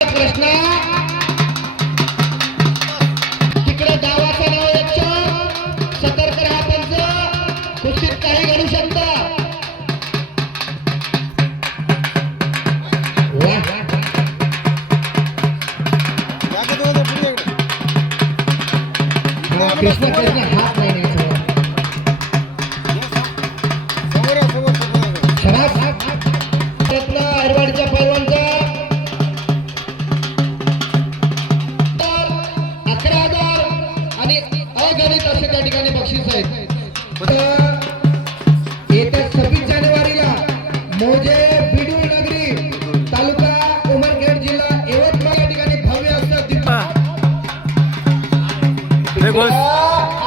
कृष्णा तिकडे गावाचं नाव येतं. सतर्क राहा पंच, कुस्तीत काही घडू शकतं. कृष्ण कृष्ण हात नाही हरवाडीच्या पैलवानचा 11,000 आणि अगणित असे त्या ठिकाणी बक्षीस आहेत. येत्या 26 जानेवारीला मोजे बिडूळ नगरी तालुका उमरखेड जिल्हा यवतमाळ या ठिकाणी भव्य असतात.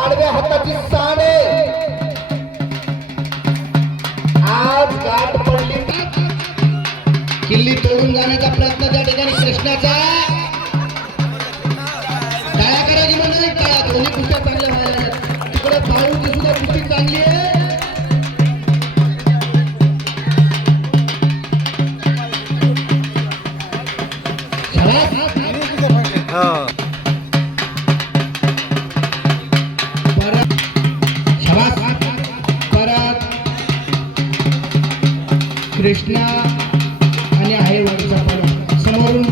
आडव्या हाताची साडे आज गाठ पडली. किल्ली तोडून जाण्याचा प्रयत्न त्या ठिकाणी कृष्णाचा. टाळ्या करायची म्हणजे टाळ्या. दोन्ही कुस्त्या चांगल्या व्हायला आहेत. तिकडे बाळूची सुद्धा कुस्ती चांगली आहे. परत कृष्णा आणि आहे वरचा पण समोरून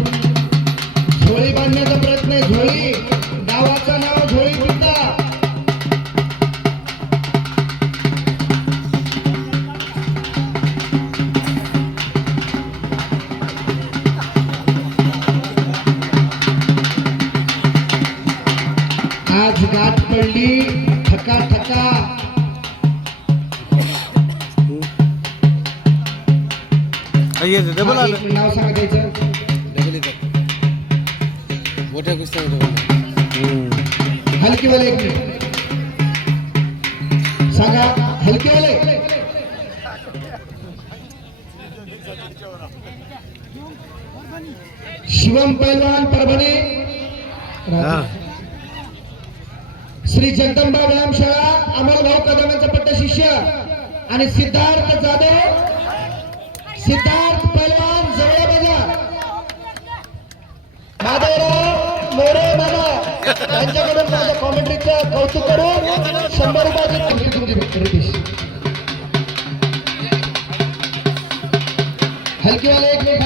झोळी बांधण्याचा प्रयत्न आहे. झोळी गावाचं नाव झोळी पिता. आज गाठ पडली. ठका ठका डबल आलं. नाव सांगा त्याचं. मोठ्या कुस्त्या हलकीवाले एक मिनिट सांगा. हलकीवाले शिवम पैलवान परभणी, श्री जगदंबा व्यायामशाळा अमलभाऊ कदम यांचा पट्ट शिष्य आणि सिद्धार्थ जाधव, सिद्धार्थ पैलवान जवळ बाजार माधवराव मोरे मामा यांच्याकडून माझ्या कॉमेंट्रीचं कौतुक करून 100 रुपयाची हलकीवाले एक